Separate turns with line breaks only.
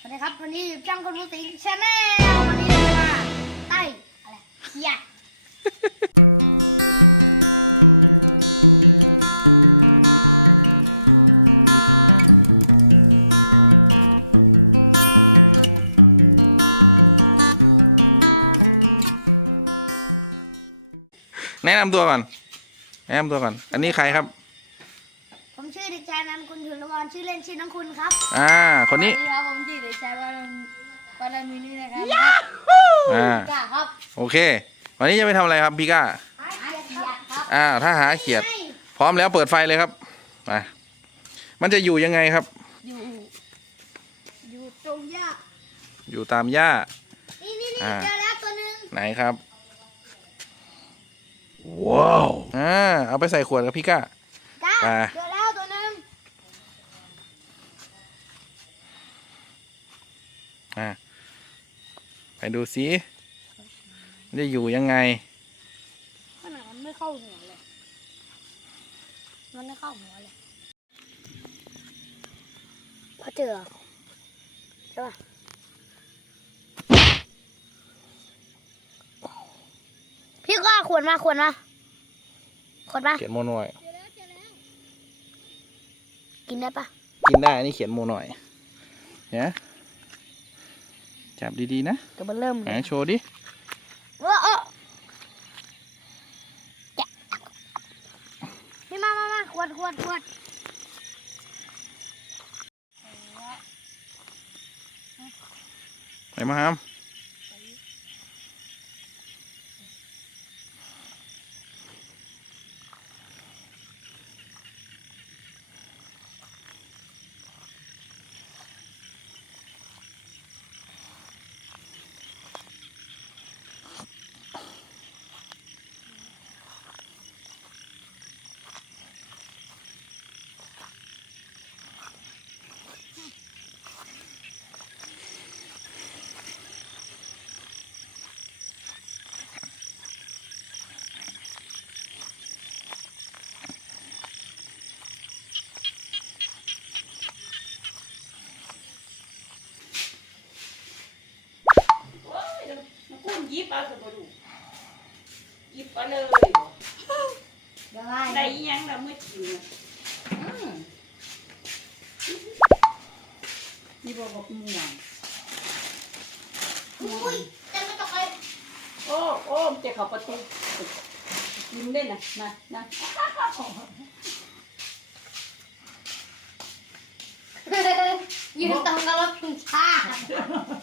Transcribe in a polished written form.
วัสดีครับวันนี้ช่างคนรู้สิงชาแนลวันนี้เรามาใต้อะไรเขียด
แนะนำตัวก่อนอันนี้ใครครับ
ผมชื่อเด็กชายนันท์คุณถุลวรชื่อเล่นชื่อน้องคุณครับ
คนนี้
สวัสดีครับผมชื่อเด็กชายวารันมินี่นะครับกล้าครับ
โอเควันนี้จะไปทำอะไรครับพี่ก้า
หาเขียดครับ
ถ้าหาเขียดพร้อมแล้วเปิดไฟเลยครับมามันจะอยู่ยังไงครับ
อยู่ตรงหญ้า
อยู่ตามหญ้า
นี่เจอแล้วตัวหนึ่ง
ไหนครับว้าวเอาไปใส่ขวดกับพี่ก้า
เจอแล้วตัวหนึ่ง
ไปดูสิมันจะอยู่ยังไง
ขนาดมันไม่เข้าหัวเลยพอเจอใช่ป่ะพี่ก็ขวนมา
เขียนโมหน่อย
กินได้ปะ
กินได้อันนี้เขียนโมหน่อยเนี่ยจับดีๆนะ
ก็มันเริ่ม
ไหนโชว์ดิ
นี่มาขวด
ไหนมาครับ
ยิบเอาสบู่ยิบเอาเลยได้ยังเราไม่กินนี่บอกว่าม่วง
อุ้ยเต็มไปตกเลย
โอ้จะเข้าประตูกินได้นะ
ยืนตรงกับรถถึงชา